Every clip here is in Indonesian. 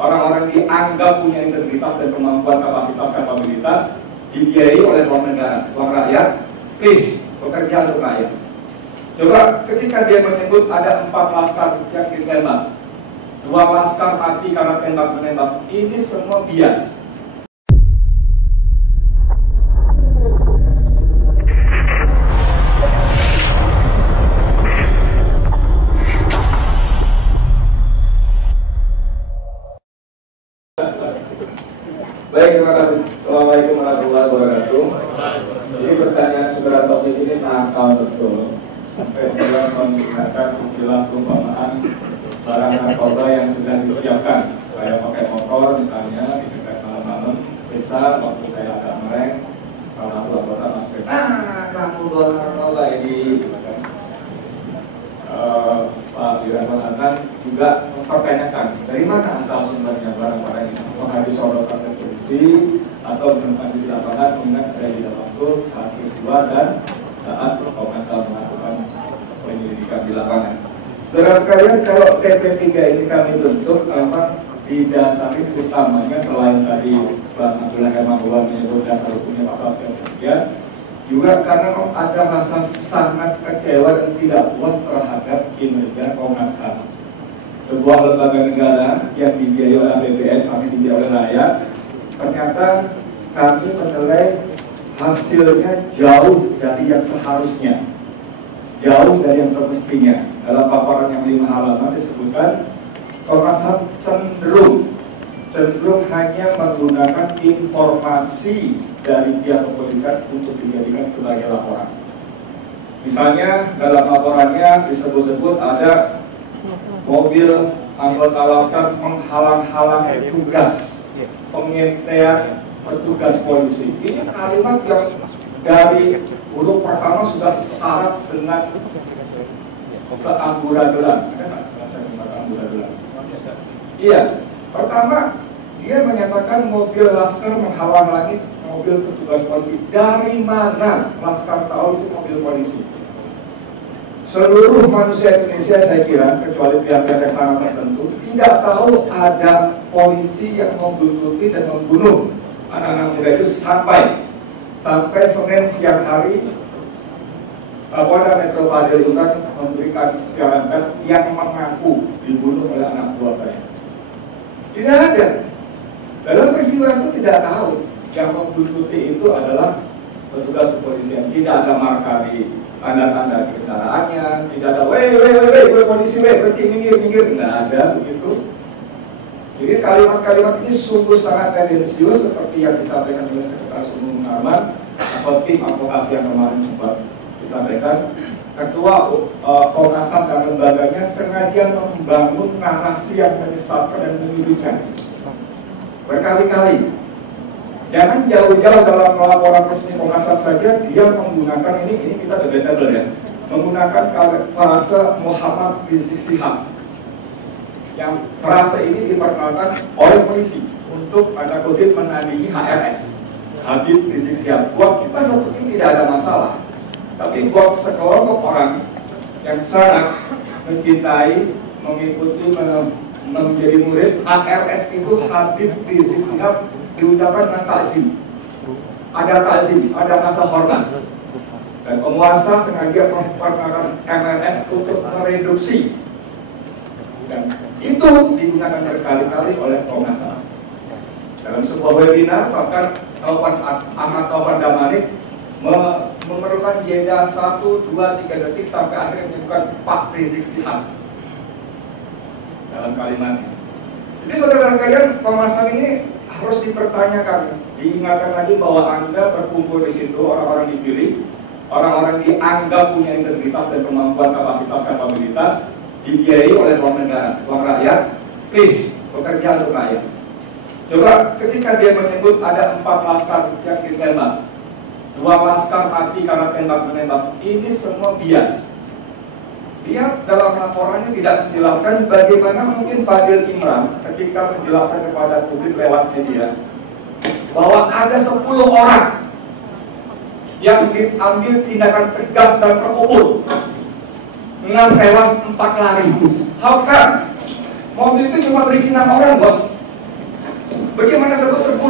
Orang-orang dianggap punya integritas dan kemampuan kapasitas dibiayai oleh uang negara, uang rakyat. Please, bekerja untuk rakyat. Coba ketika dia menyebut ada 4 laskar yang ditembak, 2 laskar mati karena tembak-menembak, ini semua bias. Baik, terima kasih. Assalamualaikum warahmatullahi wabarakatuh. Ini pertanyaan sebenarnya topik ini nakal betul. Sampai dia menggunakan istilah perumpamaan barang narkoba yang sudah disiapkan. Saya pakai motor misalnya di dekat malam-malam, periksa waktu saya agak mereng, salah satu anggota masuk, kamu bawa narkoba ini. Pak Wirawan juga mempertanyakan dari mana asal sumbernya barang-barang ini, apakah disodorkan ke polisi atau menemukan di lapangan, mengingat ada di waktu saat peristiwa dan saat Komnas HAM melakukan penyelidikan di lapangan. Saudara sekalian, kalau TP3 ini kami bentuk memang didasari utamanya selain tadi Pak Abdullah Hermawan menyebut dasar hukumnya pasal sekian, juga karena ada rasa sangat kecewa dan tidak puas terhadap kinerja Komnas HAM, sebuah lembaga negara yang dibiayai oleh APBN, kami dibiayai oleh rakyat. Ternyata kami menilai hasilnya jauh dari yang seharusnya, jauh dari yang semestinya. Dalam paparan yang 5 halaman disebutkan Komnas HAM cenderung hanya menggunakan informasi dari pihak kepolisian untuk dijadikan sebagai laporan. Misalnya dalam laporannya disebut-sebut ada mobil anggota laskar menghalang-halang tugas pengintaian petugas polisi. Ini kalimat yang dari huruf pertama sudah syarat dengan keamburadulan. Iya, pertama dia menyatakan mobil laskar menghalang-halangi mobil petugas polisi. Dari mana laskar tahu itu mobil polisi? Seluruh manusia Indonesia saya kira, kecuali pihak-pihak yang sangat tertentu, tidak tahu ada polisi yang membuntuti dan membunuh anak-anak muda itu sampai Senin siang hari Polda Metro Padil memberikan siaran pers yang mengaku dibunuh oleh anak buah saya. Tidak ada. Dalam peristiwa itu tidak tahu yang membuntuti itu adalah petugas kepolisian. Tidak ada marka di tanda-tanda kendaraannya, tidak ada weh polisi berhenti minggir, nggak ada begitu. Jadi kalimat-kalimat ini sungguh sangat tendensius seperti yang disampaikan oleh Sekretaris Umum Munarman atau tim advokasi yang kemarin sempat disampaikan. Ketua Komnas HAM dan lembaganya sengaja membangun narasi yang menyesatkan dan menyudutkan berkali-kali. Jangan jauh-jauh dalam laporan resmi Komnas HAM saja dia menggunakan ini kita debatable ya, menggunakan frase Muhammad Rizik Syihab, yang frase ini diperkenalkan oleh polisi untuk tanda kutip menandingi HRS, Habib Rizik Syihab. Buat kita seperti tidak ada masalah, tapi buat sekelompok orang yang sangat mencintai, mengikuti, menjadi murid HRS itu Habib Rizik Syihab diucapkan dengan takzim. Ada takzim, ada rasa hormat. Dan penguasa sengaja memperkenalkan MRS untuk mereduksi. Dan itu digunakan berkali-kali oleh Komnas HAM. Dalam sebuah webinar, bahkan Ahmad Taufan Damanik memerlukan jeda 1, 2, 3 detik sampai akhirnya menyebutkan Pak Rizik Syihab dalam kalimatnya. Jadi saudara sekalian, Komnas HAM ini harus dipertanyakan, diingatkan lagi bahwa Anda berkumpul di situ, orang-orang dipilih, orang-orang dianggap punya integritas dan kemampuan kapasitas dibiayai oleh uang negara, uang rakyat. Please, bekerja untuk rakyat. Coba ketika dia menyebut ada 4 laskar yang ditembak, 2 laskar mati karena tembak-menembak, ini semua bias. Dia dalam laporannya tidak menjelaskan bagaimana mungkin Fadil Imran ketika menjelaskan kepada publik lewat media bahwa ada 10 orang yang diambil tindakan tegas dan terukur, 6 tewas, 4 lari. How come? Mobil itu cuma berisi 6 orang, bos.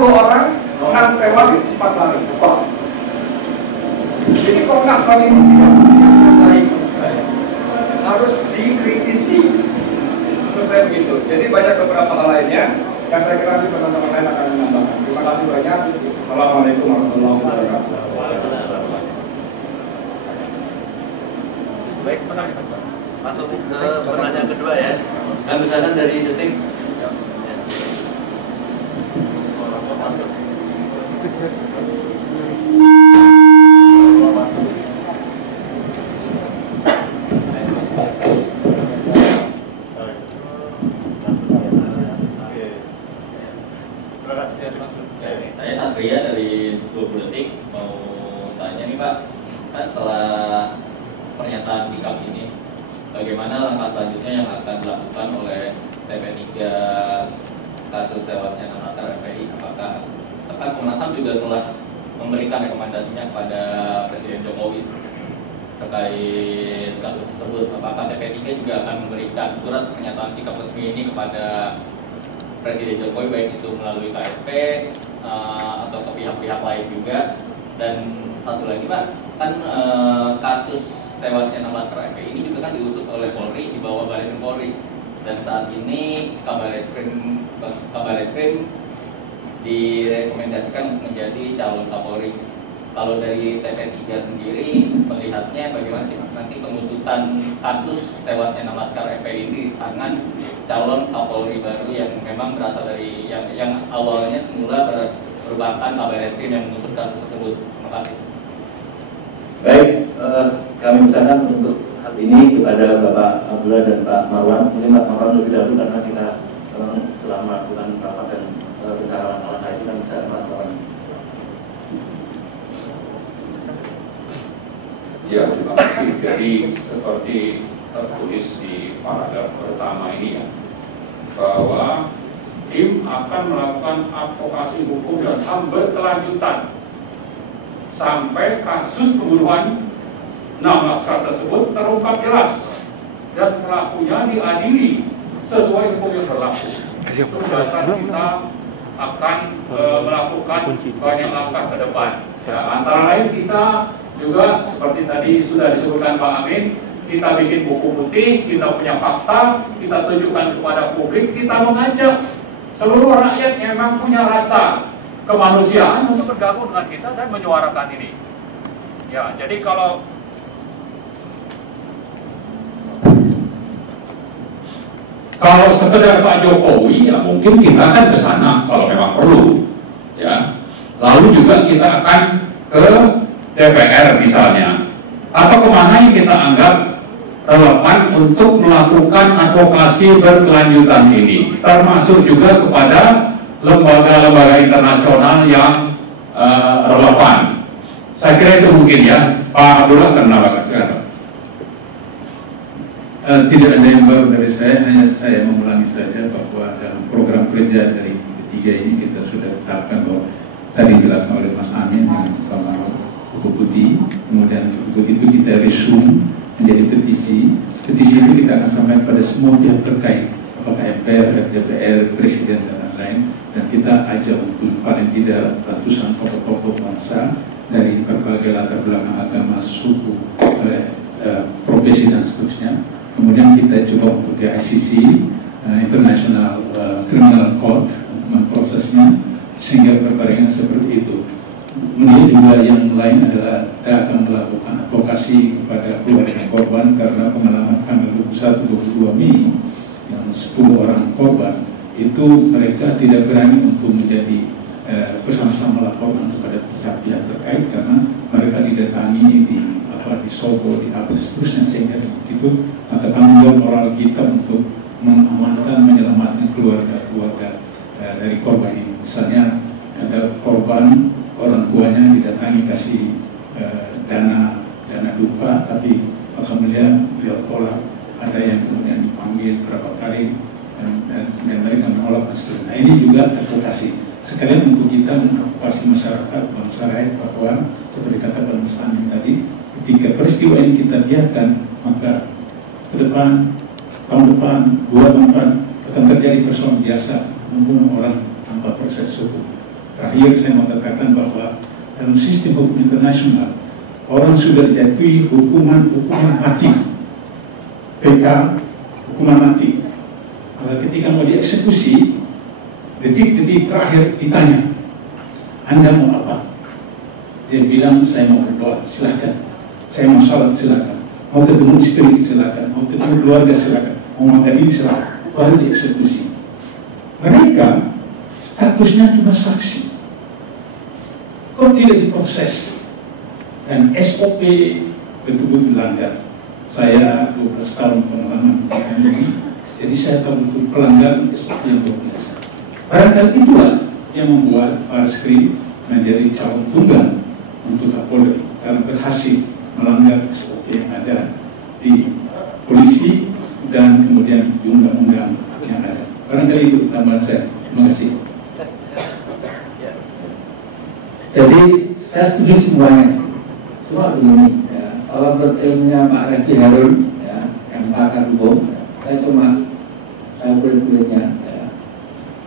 orang, 6 tewas, 4 lari. Wah. Jadi Komnas HAM ini tidak baik menurut saya. Harus dikritisi. Menurut saya begitu. Jadi banyak beberapa hal lainnya yang saya kira nanti teman-teman lain akan menambahkan. Terima kasih banyak. Assalamualaikum warahmatullahi wabarakatuh. Baik, masuk ke pertanyaan kedua ya. Kami misalkan dari Detik. Saya Satria dari 20 Detik mau tanya nih Pak, kan setelah pernyataan sikap ini, bagaimana langkah selanjutnya yang akan dilakukan oleh TP3 kasus tewasnya 6 laskar FPI? Apakah Komnas HAM juga telah memberikan rekomendasinya kepada Presiden Jokowi terkait kasus tersebut? Apakah TP3 juga akan memberikan surat pernyataan sikap resmi ini kepada Presiden Jokowi, baik itu melalui KSP atau ke pihak-pihak lain juga? Dan satu lagi Pak, kan kasus tewasnya 6 laskar FPI ini juga kan diusut oleh Polri di bawah Barreskrim Polri, dan saat ini Kabar Reskrim direkomendasikan untuk menjadi calon Kapolri. Kalau dari TP3 sendiri melihatnya bagaimana sih nanti pengusutan kasus tewasnya 6 laskar FPI ini di tangan calon Kapolri baru yang memang berasal dari yang awalnya semula merupakan Kabar Reskrim yang mengusut kasus tersebut? Terima kasih. Baik, kami misalkan untuk hal ini kepada Bapak Abdullah dan Pak Marwan. Mungkin Pak Marwan lebih dahulu karena kita memang telah melakukan rapat dan rencana langkah-langkah itu kan bisa Pak Marwan. Ya, terima kasih. Jadi seperti tertulis di paragraf pertama ini ya, bahwa tim akan melakukan advokasi hukum dan HAM berkelanjutan sampai kasus pembunuhan 6 laskar tersebut terungkap jelas dan pelakunya diadili sesuai hukum yang berlaku. Itu dasar kita akan melakukan banyak langkah ke depan. Ya, antara lain kita juga seperti tadi sudah disebutkan Pak Amin, kita bikin buku putih, kita punya fakta, kita tunjukkan kepada publik, kita mengajak seluruh rakyat yang memang punya rasa kemanusiaan untuk bergabung dengan kita dan menyuarakan ini. Ya, jadi kalau sekedar Pak Jokowi, ya mungkin kita akan ke sana kalau memang perlu. Ya, lalu juga kita akan ke DPR misalnya, atau kemana yang kita anggap relevan untuk melakukan advokasi berkelanjutan ini, termasuk juga kepada lembaga-lembaga internasional yang relevan. Saya kira itu mungkin ya. Pak Abdullah akan menambahkan sekarang. Tidak ada yang baru dari saya, hanya saya mengulangi saja bahwa dalam program kerja dari ketiga ini kita sudah tetapkan bahwa tadi dijelaskan oleh Mas Amin dengan buku putih, kemudian buku putih itu kita resume menjadi petisi. Petisi itu kita akan sampaikan pada semua pihak terkait, apakah MPR, DPR, Presiden dan lain-lain, dan kita ajak untuk paling tidak ratusan tokoh-tokoh bangsa dari berbagai latar belakang agama, suku, profesi dan seterusnya. Kemudian kita coba untuk ke ICC, International Criminal Court, untuk memprosesnya sehingga berbarengan seperti itu. Kemudian juga yang lain adalah kita akan melakukan advokasi kepada keluarga korban, karena pengalaman tanggal 21-22 Mei yang 10 orang korban itu mereka tidak berani untuk menjadi bersama-sama laporan kepada pihak-pihak terkait karena mereka didatangi di Sogo, di apa dan seterusnya, sehingga itu maka tanggung jawab moral kita untuk mengamankan, menyelamatkan keluarga dari korban ini. Misalnya ada korban, orang tuanya didatangi kasih dana duka, tapi alhamdulillah beliau tolak. Ada yang kemudian dipanggil berapa kali dan mereka menolak dan seterusnya. Nah, ini juga advokasi sekalian untuk kita mengedukasi masyarakat bangsa lain bahwa seperti katakan Mas Amin tadi, ketika peristiwa ini kita biarkan, maka ke depan, tahun depan, 2 tahun depan akan terjadi persoalan biasa membunuh orang tanpa proses hukum. Terakhir saya mau katakan bahwa dalam sistem hukum internasional orang sudah dijatuhi hukuman mati, PK, hukuman mati. Kalau ketika mau dieksekusi, detik-detik terakhir ditanya, Anda mau apa? Dia bilang, saya mau berdoa, silakan. Saya mau sholat, silakan. Mau ketemu istri, silakan. Mau ketemu keluarga, silakan. Mau makan ini, silakan. Baru dieksekusi. Mereka statusnya cuma saksi. Kok tidak diproses? Dan SOP betul-betul dilanggar. Saya 12 tahun pengalaman ini, jadi saya tahu betul pelanggaran SOP yang luar biasa. Barangkali itulah yang membuat Baskrim menjadi calon tunggal untuk Kapolri karena berhasil melanggar SOP yang ada di polisi dan kemudian di undang-undang yang ada. Barangkali itu tambahan saya. Terima kasih. Jadi saya setuju semuanya. Cuma begini, ya, kalau bertanya Pak Refdy Harun, ya, yang pakar hukum, saya kulit-kulitnya, ya,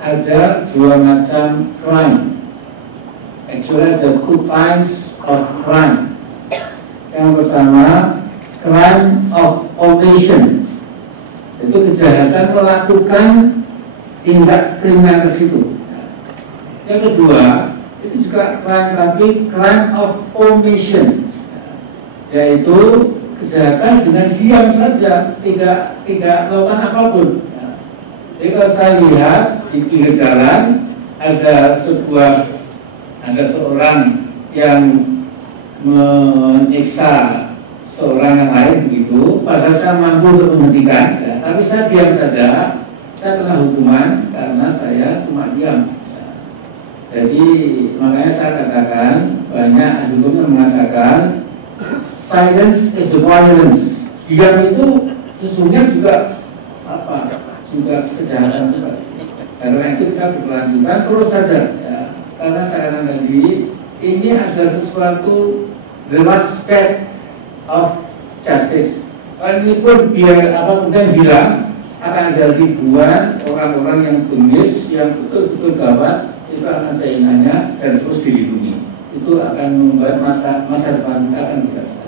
ada dua macam crime. Actually ada two kinds of crime. Yang pertama, crime of omission. Itu kejahatan melakukan tindak kriminal tersebut. Yang kedua, itu juga crime, tapi crime of omission, yaitu kejahatan dengan diam saja, tidak melakukan apapun. Jadi kalau saya lihat di pinggir jalan ada seorang yang menyiksa seorang yang lain begitu, padahal saya mampu untuk menghentikan, ya, tapi saya diam saja, saya kena hukuman karena saya cuma diam. Ya. Jadi makanya saya katakan, banyak ahli hukum yang mengatakan silence is violence. Diam itu sesungguhnya juga juga kejahatan juga. Karena itu kita berkelanjutan terus saja, ya. Karena sekarang tadi ini ada sesuatu the last step of justice. Kalau ini pun biar kemudian hilang, akan ada ribuan orang-orang yang tulis, yang betul-betul gawat, itu akan saingannya dan terus dilindungi. Itu akan membuat masa depan kita akan berhasil.